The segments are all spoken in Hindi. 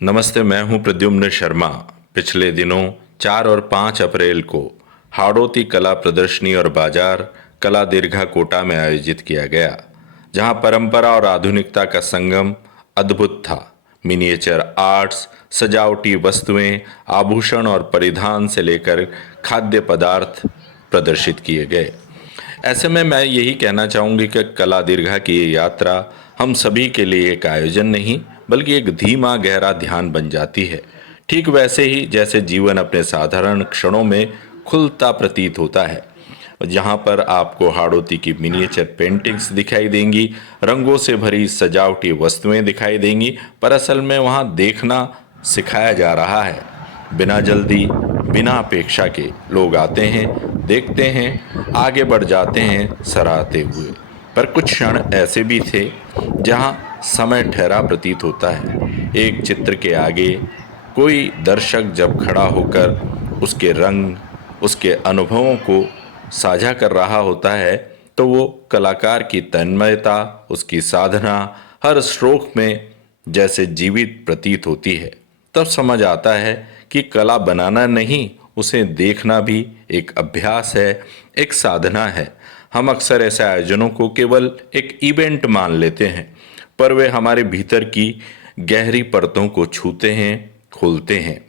नमस्ते, मैं हूं प्रद्युम्न शर्मा। पिछले दिनों 4 और 5 अप्रैल को हाड़ौती कला प्रदर्शनी और बाजार कला दीर्घा कोटा में आयोजित किया गया, जहां परंपरा और आधुनिकता का संगम अद्भुत था। मिनिएचर आर्ट्स, सजावटी वस्तुएं, आभूषण और परिधान से लेकर खाद्य पदार्थ प्रदर्शित किए गए। ऐसे में मैं यही कहना चाहूँगी कि कला दीर्घा की ये यात्रा हम सभी के लिए एक आयोजन नहीं बल्कि एक धीमा गहरा ध्यान बन जाती है। ठीक वैसे ही जैसे जीवन अपने साधारण क्षणों में खुलता प्रतीत होता है, जहाँ पर आपको हाड़ौती की मिनिएचर पेंटिंग्स दिखाई देंगी, रंगों से भरी सजावटी वस्तुएं दिखाई देंगी, पर असल में वहाँ देखना सिखाया जा रहा है। बिना जल्दी, बिना अपेक्षा के लोग आते हैं, देखते हैं, आगे बढ़ जाते हैं सराहते हुए। पर कुछ क्षण ऐसे भी थे जहाँ समय ठहरा प्रतीत होता है। एक चित्र के आगे कोई दर्शक जब खड़ा होकर उसके रंग, उसके अनुभवों को साझा कर रहा होता है, तो वो कलाकार की तन्मयता, उसकी साधना हर स्ट्रोक में जैसे जीवित प्रतीत होती है। तब समझ आता है कि कला बनाना नहीं, उसे देखना भी एक अभ्यास है, एक साधना है। हम अक्सर ऐसे आयोजनों को केवल एक इवेंट मान लेते हैं, पर वे हमारे भीतर की गहरी परतों को छूते हैं, खोलते हैं।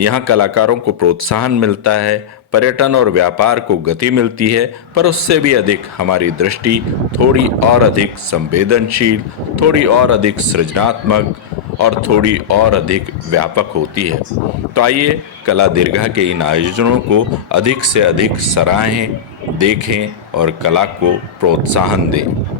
यहाँ कलाकारों को प्रोत्साहन मिलता है, पर्यटन और व्यापार को गति मिलती है, पर उससे भी अधिक हमारी दृष्टि थोड़ी और अधिक संवेदनशील, थोड़ी और अधिक सृजनात्मक और थोड़ी और अधिक व्यापक होती है। तो आइए कला दीर्घा के इन आयोजनों को अधिक से अधिक सराहें, देखें और कला को प्रोत्साहन दें।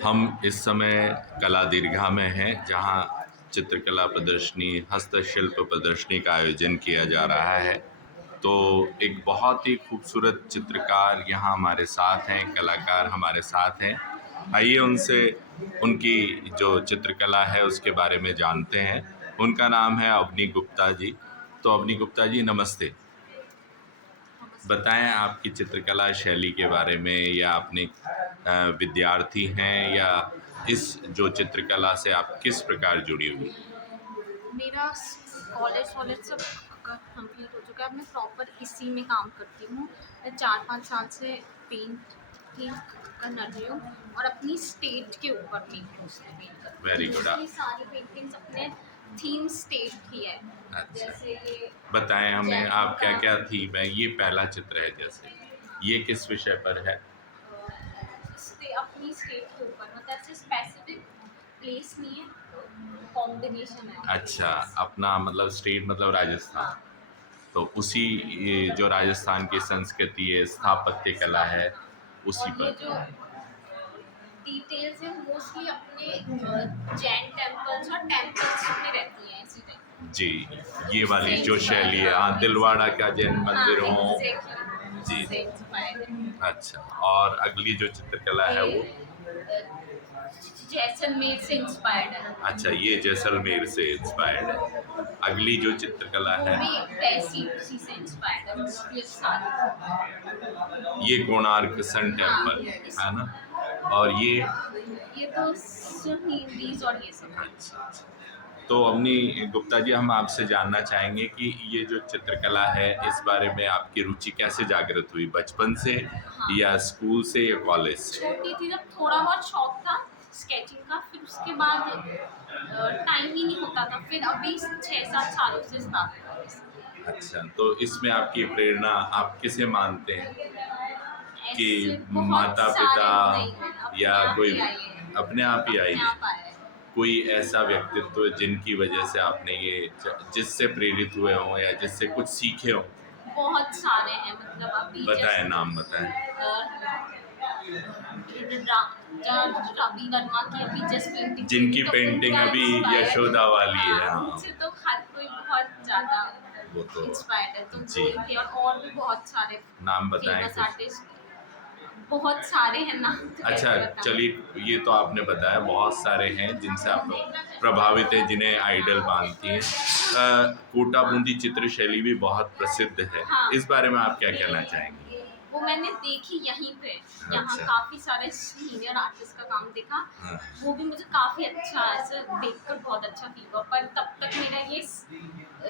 हम इस समय कला दीर्घा में हैं, जहां चित्रकला प्रदर्शनी, हस्तशिल्प प्रदर्शनी का आयोजन किया जा रहा है। तो एक बहुत ही खूबसूरत चित्रकार यहाँ हमारे साथ हैं, कलाकार हमारे साथ हैं। आइए उनसे उनकी जो चित्रकला है उसके बारे में जानते हैं। उनका नाम है अवनी गुप्ता जी। तो अवनी गुप्ता जी, नमस्ते। बताएं आपकी चित्रकला शैली के बारे में, या अपने विद्यार्थी हैं, या इस जो चित्रकला से आप किस प्रकार जुड़ी हुई? मेरा कॉलेज वॉलेज सब कंप्लीट हो चुका है। अब मैं प्रॉपर इसी में काम करती हूँ। मैं 4-5 साल से पेंट ही कर रही हूँ और अपनी स्टेट के ऊपर पेंट करती वेरी हूँ। गुड। मोस्टली सारी पेंटिंग्स अपने थीम स्टेट की है। अच्छा, जैसे ये बताएं हमें जयपुर आप क्या का क्या थीम है। ये पहला चित्र है, जैसे ये किस विषय पर है? अपनी स्टेट के ऊपर, मतलब ऐसे स्पेसिफिक प्लेस नहीं है, कॉम्बिनेशन है अच्छा, प्लेसेस। अपना मतलब स्टेट मतलब राजस्थान। हाँ तो उसी, ये जो राजस्थान की संस्कृति है, स्थापत्य कला है, हाँ। उसी और ये पर। जो डिटेल्स है मोस्टली अपने जैन टेम्पल्स और टेम्पल्स में रहती हैं इसी जी, ये टाइप वाली से जो इंस्पायर। शैली है, हाँ हाँ, दिलवाड़ा का जैन हाँ मंदिर हो। एग्जैक्टली जी उससे जी। इंस्पायर है। अच्छा, और अगली जो चित्रकला है ये वो? जैसलमेर से इंस्पायर्ड है। अच्छा, ये जैसलमेर से इंस्पायर्ड है। अगली जो चित्रकला वो है? भी वैसी उसी से इंस्पायर्ड है, मोस्टली सारी। ये कोणार्क सन हाँ टेम्पल है ना? और ये तो हिंदीज और ये सब। अच्छा अच्छा। तो अवनी गुप्ता जी, हम आपसे जानना चाहेंगे कि ये जो चित्रकला है, इस बारे में आपकी रुचि कैसे जागृत हुई? बचपन से, हाँ या स्कूल से, या कॉलेज से? छोटी थी जब थोड़ा बहुत शौक था स्केचिंग का, फिर उसके बाद टाइम ही नहीं होता था, फिर अभी 6-7 सालों से स्टार्ट हुआ। अच्छा, तो इसमें आपकी प्रेरणा आप किसे मानते हैं? कि ऐसे बहुत माता पिता, सारे नहीं, या अपने आप कोई? ही आई है। अपने आप ही आई अपने है? आप आया है। कोई ऐसा व्यक्तित्व जिनकी वजह से आपने ये, जिससे प्रेरित हुए हों या जिससे कुछ सीखे हों? बहुत सारे हैं, मतलब अभी बताएं, जस्ट नाम बताएं। रवि वर्मा की अभी जस्ट पेंटिंग जिनकी तो पेंटिंग उनका अभी इंस्पायर। यशोदा वाली है, हाँ हाँ। उनसे तो हर कोई बहुत ज्यादा वो तो इंस्पायर्ड है, तो जी। वो ही थे और भी बहुत सारे नाम बताएं फेमस कुछ। आर्टिस्ट। बहुत सारे हैं ना, तो अच्छा, कैसे बताऊं? चलिए, ये तो आपने बताया बहुत सारे हैं जिनसे आप प्रभावित हैं, जिन्हें आइडल मानती हैं। कोटा बूंदी चित्र शैली भी बहुत प्रसिद्ध है। हाँ। इस बारे में आप क्या कहना चाहेंगी? वो मैंने देखी यहीं पे, यहाँ अच्छा। काफ़ी सारे सीनियर आर्टिस्ट का काम देखा। हाँ। वो भी मुझे काफ़ी अच्छा ऐसे देखकर बहुत अच्छा फील हुआ, पर तब तक मेरा ये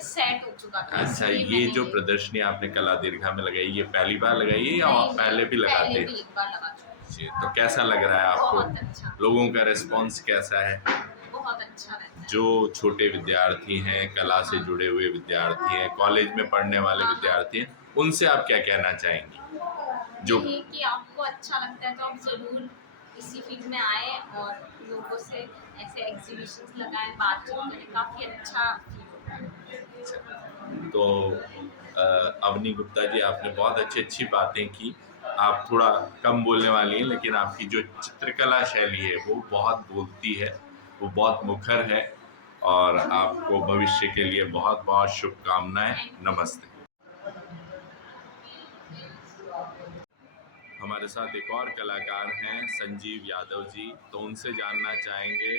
सेट हो चुका था, अच्छा, इसलिए ये मैंने जो प्रदर्शनी आपने कला दीर्घा में लगाई, ये पहली बार लगाई है या आप पहले भी लगाते पहले हैं? भी एक बार लगा चुकी जी, तो कैसा लग रहा है आपको? बहुत अच्छा। लोगों का रिस्पॉन्स कैसा है? बहुत अच्छा रहता है। जो छोटे विद्यार्थी हैं, कला से जुड़े हुए विद्यार्थी हैं, कॉलेज में पढ़ने वाले हाँ। विद्यार्थी हैं, उनसे आप क्या कहना चाहेंगी? जो यही कि आपको अच्छा लगता है तो आप ज़रूर इसी फील्ड में आए और लोगों से ऐसे एग्जीबिशंस लगाएं, बातचीत करें, काफ़ी अच्छा फील होता है। तो अवनी गुप्ता जी, आपने बहुत अच्छी बातें की। आप थोड़ा कम बोलने वाली हैं, लेकिन आपकी जो चित्रकला शैली है वो बहुत बोलती है, वो बहुत मुखर है, और आपको भविष्य के लिए बहुत बहुत शुभकामनाएं। नमस्ते। हमारे साथ एक और कलाकार हैं, संजीव यादव जी, तो उनसे जानना चाहेंगे।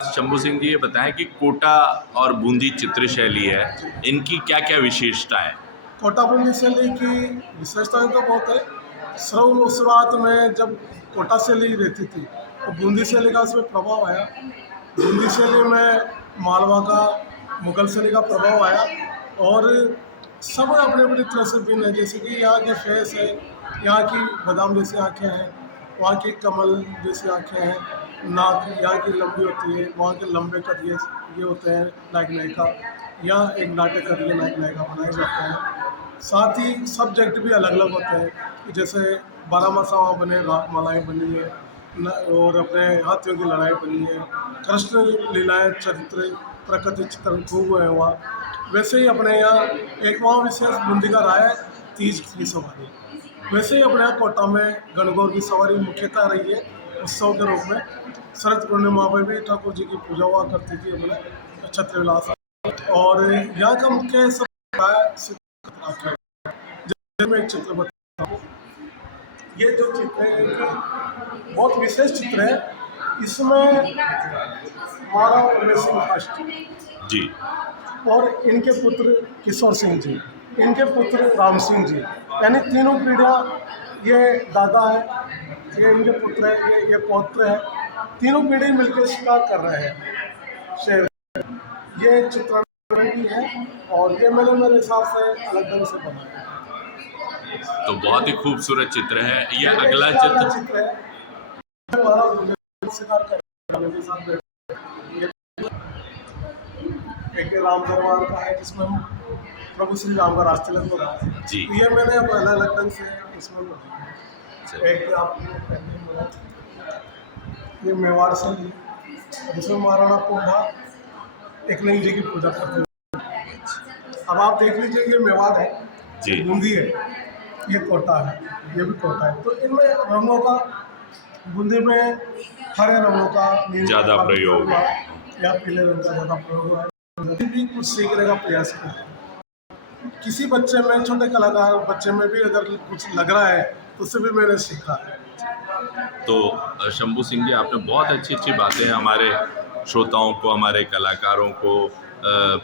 शंभू सिंह जी, ये बताएं कि कोटा और बूंदी चित्र शैली है, इनकी क्या क्या विशेषताएं? कोटा बूंदी शैली की विशेषताएं तो बहुत है। शुरुआत में जब कोटा शैली रहती थी तो बूंदी शैली का उसमें प्रभाव आया। बूंदी शैली में मालवा का, मुगल शैली का प्रभाव आया, और सब अपने अपनी तरह से भिन्न है। जैसे कि यहाँ के फेस है, यहाँ की बादाम जैसी आँखें हैं, वहाँ की कमल जैसी आँखें हैं, नाक यहाँ की लंबी होती है, वहाँ के लंबे कद ये होते हैं नायक नायिका। यहाँ एक नाटक कर लिए नायक नायिका बनाए जाते हैं। साथ ही सब्जेक्ट भी अलग अलग होते हैं, कि जैसे बारामासा वहाँ बने, रागमालाएँ बनी है और अपने हाथियों की लड़ाई बनी है, कृष्ण लीलाएँ चरित्र प्रकृति चित्रण खूब हुए हैं वहाँ। वैसे ही अपने यहाँ एक वहाँ विशेष बूंदी का राय है, तीज की सवारी। वैसे ही अपने यहाँ कोटा में गणगौर की सवारी मुख्यतः रही है उत्सव के रूप में। शरद पूर्णिमा पर भी ठाकुर जी की पूजा हुआ करती थी अपने छत्र विलास। और यहाँ का मुख्य सब में एक चित्र बता, ये जो चित्र है एक बहुत विशेष चित्र है। इसमें महाराणा प्रवेश सिंह फर्स्ट जी। और इनके पुत्र किशोर सिंह जी, इनके पुत्र राम सिंह जी, यानी तीनों पीढ़ियाँ, ये दादा है, ये इनके पुत्र है, ये पौत्र है, तीनों पीढ़ी मिलकर शिकार कर रहे हैं शेर। ये चित्रण भी है और ये मैंने मेरे हिसाब से अलग ढंग से बनाया। तो बहुत ही खूबसूरत चित्र है। ये अगला चित्र है, शिकार करने के साथ एक राम दरबार का है जिसमें प्रभु श्री राम का रास्ते लग रहा है जी। ये मैंने अब अलग अलग ढंग से इसमें बनाया। एक आपने ये मेवाड़ से जिसमें महाराणा प्रताप एकलिंग जी की पूजा करते हैं। अब आप देख लीजिए, ये मेवाड़ है, जी। बूंदी है, ये कोटा है, ये भी कोटा है। तो इनमें रंगों का, बूंदी में हरे रंगों का ज़्यादा प्रयोग या पीले रंग का ज़्यादा प्रयोग है। भी कुछ सीखने का प्रयास किया। किसी बच्चे में, छोटे कलाकार बच्चे में भी अगर कुछ लग रहा है तो उससे भी मैंने सीखा है। तो शंभू सिंह जी, आपने बहुत अच्छी बातें हमारे श्रोताओं को, हमारे कलाकारों को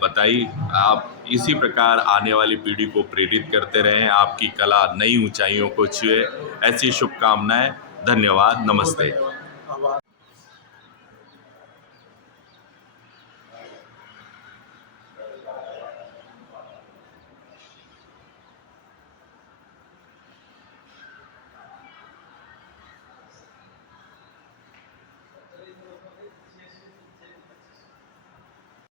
बताई। आप इसी प्रकार आने वाली पीढ़ी को प्रेरित करते रहें, आपकी कला नई ऊंचाइयों को छुए, ऐसी शुभकामनाएं। धन्यवाद। नमस्ते।